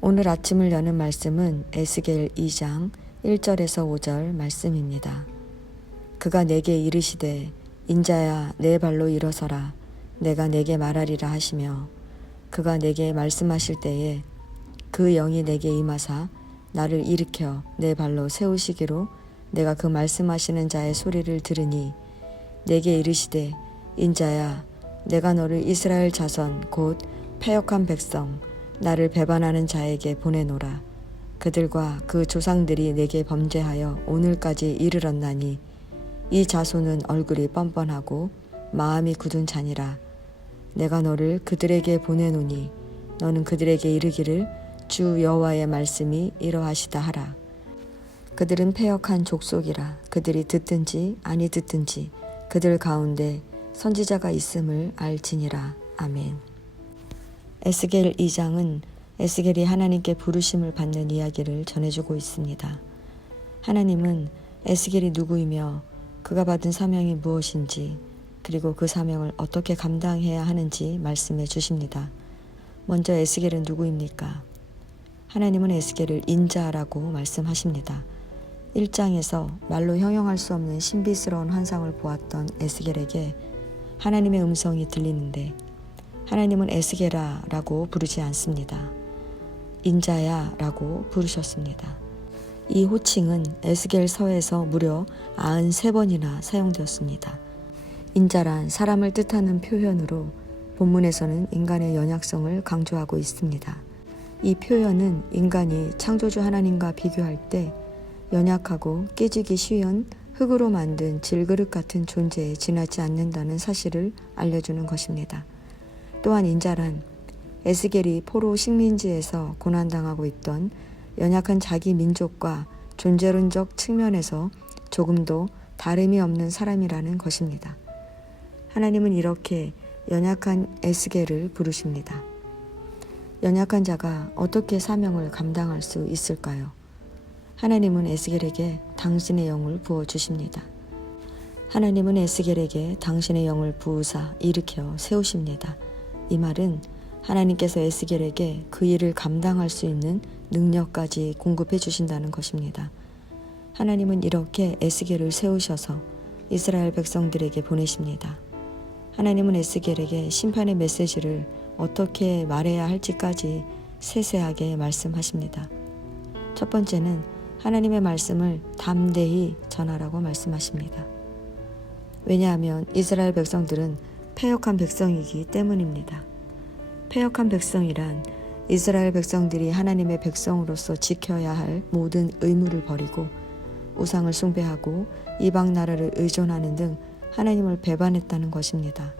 오늘 아침을 여는 말씀은 에스겔 2장 1절에서 5절 말씀입니다. 그가 내게 이르시되 인자야 내 발로 일어서라 내가 내게 말하리라 하시며 그가 내게 말씀하실 때에 그 영이 내게 임하사 나를 일으켜 내 발로 세우시기로 내가 그 말씀하시는 자의 소리를 들으니 내게 이르시되 인자야 내가 너를 이스라엘 자손 곧 패역한 백성 나를 배반하는 자에게 보내노라. 그들과 그 조상들이 내게 범죄하여 오늘까지 이르렀나니 이 자손은 얼굴이 뻔뻔하고 마음이 굳은 자니라. 내가 너를 그들에게 보내노니 너는 그들에게 이르기를 주 여호와의 말씀이 이러하시다 하라. 그들은 패역한 족속이라. 그들이 듣든지 아니 듣든지 그들 가운데 선지자가 있음을 알지니라. 아멘. 에스겔 2장은 에스겔이 하나님께 부르심을 받는 이야기를 전해주고 있습니다. 하나님은 에스겔이 누구이며 그가 받은 사명이 무엇인지 그리고 그 사명을 어떻게 감당해야 하는지 말씀해 주십니다. 먼저 에스겔은 누구입니까? 하나님은 에스겔을 인자라고 말씀하십니다. 1장에서 말로 형용할 수 없는 신비스러운 환상을 보았던 에스겔에게 하나님의 음성이 들리는데 하나님은 에스겔아라고 부르지 않습니다. 인자야 라고 부르셨습니다. 이 호칭은 에스겔서에서 무려 93번이나 사용되었습니다. 인자란 사람을 뜻하는 표현으로 본문에서는 인간의 연약성을 강조하고 있습니다. 이 표현은 인간이 창조주 하나님과 비교할 때 연약하고 깨지기 쉬운 흙으로 만든 질그릇 같은 존재에 지나지 않는다는 사실을 알려주는 것입니다. 또한 인자란 에스겔이 포로 식민지에서 고난당하고 있던 연약한 자기 민족과 존재론적 측면에서 조금도 다름이 없는 사람이라는 것입니다. 하나님은 이렇게 연약한 에스겔을 부르십니다. 연약한 자가 어떻게 사명을 감당할 수 있을까요? 하나님은 에스겔에게 당신의 영을 부어주십니다. 하나님은 에스겔에게 당신의 영을 부으사 일으켜 세우십니다. 이 말은 하나님께서 에스겔에게 그 일을 감당할 수 있는 능력까지 공급해 주신다는 것입니다. 하나님은 이렇게 에스겔을 세우셔서 이스라엘 백성들에게 보내십니다. 하나님은 에스겔에게 심판의 메시지를 어떻게 말해야 할지까지 세세하게 말씀하십니다. 첫 번째는 하나님의 말씀을 담대히 전하라고 말씀하십니다. 왜냐하면 이스라엘 백성들은 패역한 백성이기 때문입니다. 패역한 백성이란 이스라엘 백성들이 하나님의 백성으로서 지켜야 할 모든 의무를 버리고 우상을 숭배하고 이방 나라를 의존하는 등 하나님을 배반했다는 것입니다.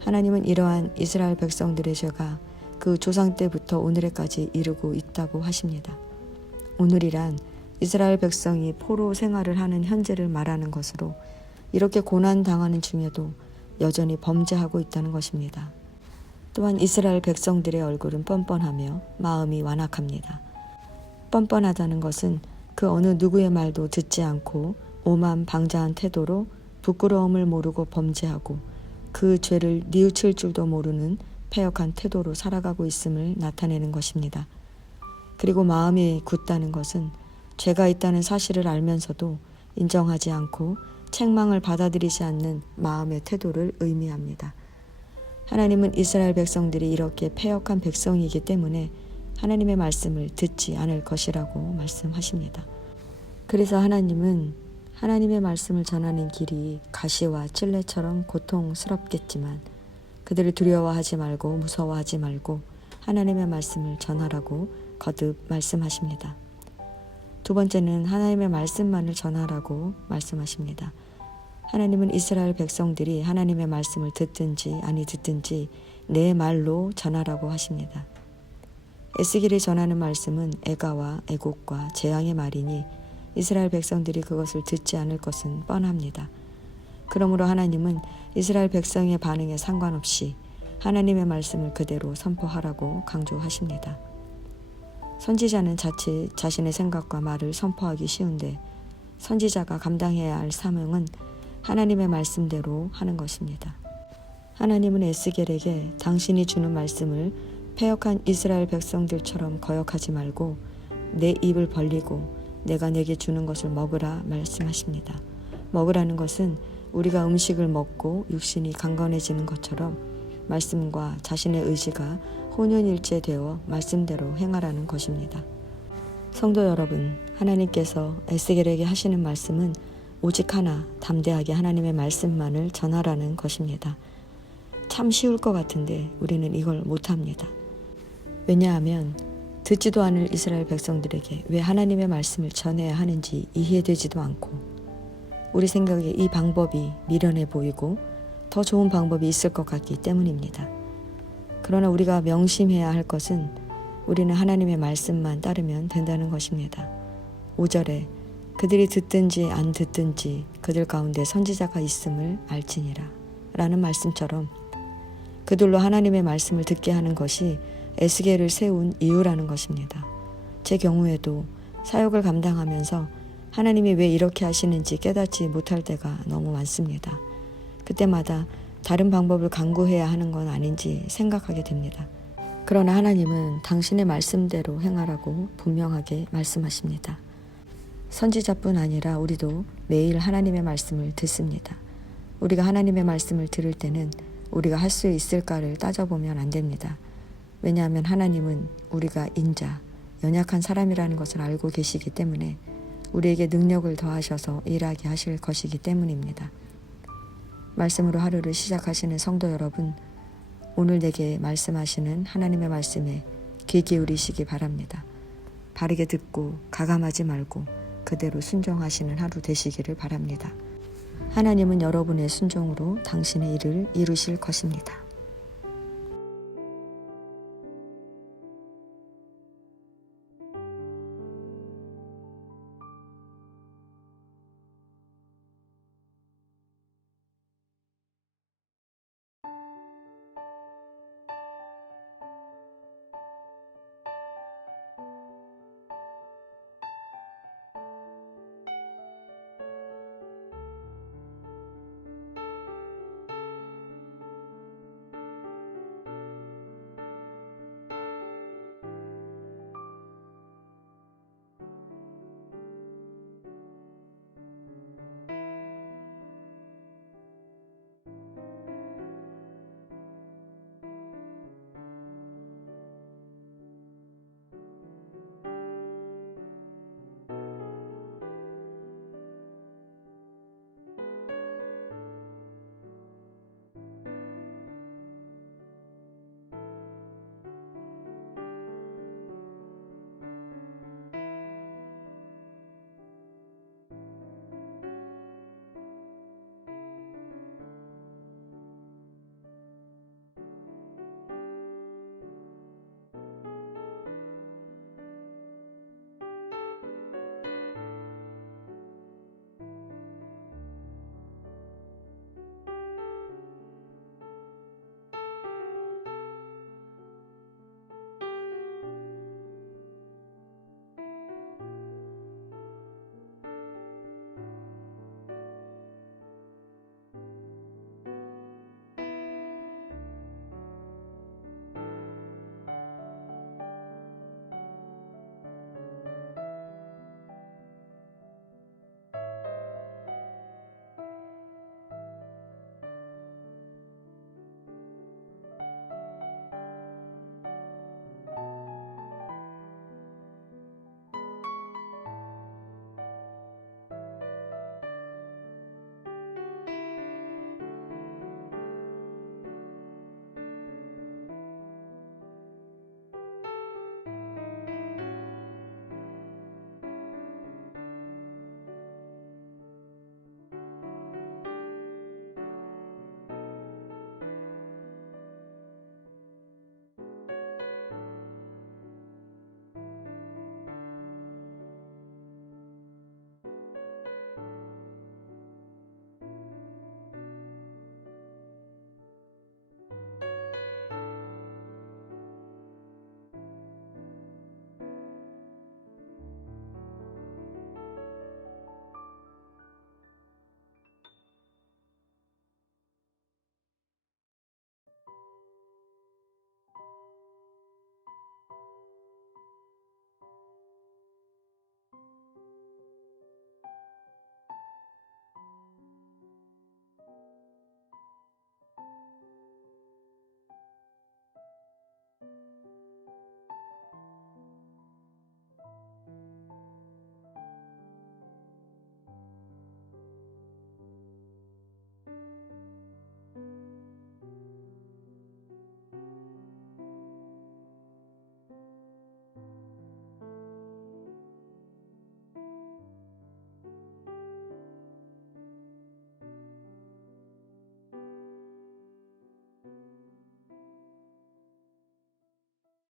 하나님은 이러한 이스라엘 백성들의 죄가 그 조상 때부터 오늘에까지 이르고 있다고 하십니다. 오늘이란 이스라엘 백성이 포로 생활을 하는 현재를 말하는 것으로 이렇게 고난당하는 중에도 여전히 범죄하고 있다는 것입니다. 또한 이스라엘 백성들의 얼굴은 뻔뻔하며 마음이 완악합니다. 뻔뻔하다는 것은 그 어느 누구의 말도 듣지 않고 오만방자한 태도로 부끄러움을 모르고 범죄하고 그 죄를 뉘우칠 줄도 모르는 패역한 태도로 살아가고 있음을 나타내는 것입니다. 그리고 마음이 굳다는 것은 죄가 있다는 사실을 알면서도 인정하지 않고 책망을 받아들이지 않는 마음의 태도를 의미합니다. 하나님은 이스라엘 백성들이 이렇게 패역한 백성이기 때문에 하나님의 말씀을 듣지 않을 것이라고 말씀하십니다. 그래서 하나님은 하나님의 말씀을 전하는 길이 가시와 찔레처럼 고통스럽겠지만 그들을 두려워하지 말고 무서워하지 말고 하나님의 말씀을 전하라고 거듭 말씀하십니다. 두 번째는 하나님의 말씀만을 전하라고 말씀하십니다. 하나님은 이스라엘 백성들이 하나님의 말씀을 듣든지 아니 듣든지 내 말로 전하라고 하십니다. 에스겔이 전하는 말씀은 애가와 애곡과 재앙의 말이니 이스라엘 백성들이 그것을 듣지 않을 것은 뻔합니다. 그러므로 하나님은 이스라엘 백성의 반응에 상관없이 하나님의 말씀을 그대로 선포하라고 강조하십니다. 선지자는 자칫 자신의 생각과 말을 선포하기 쉬운데 선지자가 감당해야 할 사명은 하나님의 말씀대로 하는 것입니다. 하나님은 에스겔에게 당신이 주는 말씀을 패역한 이스라엘 백성들처럼 거역하지 말고 내 입을 벌리고 내가 내게 주는 것을 먹으라 말씀하십니다. 먹으라는 것은 우리가 음식을 먹고 육신이 강건해지는 것처럼 말씀과 자신의 의지가 혼연일체되어 말씀대로 행하라는 것입니다. 성도 여러분, 하나님께서 에스겔에게 하시는 말씀은 오직 하나, 담대하게 하나님의 말씀만을 전하라는 것입니다. 참 쉬울 것 같은데 우리는 이걸 못합니다. 왜냐하면 듣지도 않을 이스라엘 백성들에게 왜 하나님의 말씀을 전해야 하는지 이해되지도 않고 우리 생각에 이 방법이 미련해 보이고 더 좋은 방법이 있을 것 같기 때문입니다. 그러나 우리가 명심해야 할 것은 우리는 하나님의 말씀만 따르면 된다는 것입니다. 5절에 그들이 듣든지 안 듣든지 그들 가운데 선지자가 있음을 알지니라 라는 말씀처럼 그들로 하나님의 말씀을 듣게 하는 것이 에스겔을 세운 이유라는 것입니다. 제 경우에도 사역을 감당하면서 하나님이 왜 이렇게 하시는지 깨닫지 못할 때가 너무 많습니다. 그때마다 다른 방법을 강구해야 하는 건 아닌지 생각하게 됩니다. 그러나 하나님은 당신의 말씀대로 행하라고 분명하게 말씀하십니다. 선지자뿐 아니라 우리도 매일 하나님의 말씀을 듣습니다. 우리가 하나님의 말씀을 들을 때는 우리가 할 수 있을까를 따져보면 안 됩니다. 왜냐하면 하나님은 우리가 인자, 연약한 사람이라는 것을 알고 계시기 때문에 우리에게 능력을 더하셔서 일하게 하실 것이기 때문입니다. 말씀으로 하루를 시작하시는 성도 여러분, 오늘 내게 말씀하시는 하나님의 말씀에 귀 기울이시기 바랍니다. 바르게 듣고 가감하지 말고 그대로 순종하시는 하루 되시기를 바랍니다. 하나님은 여러분의 순종으로 당신의 일을 이루실 것입니다.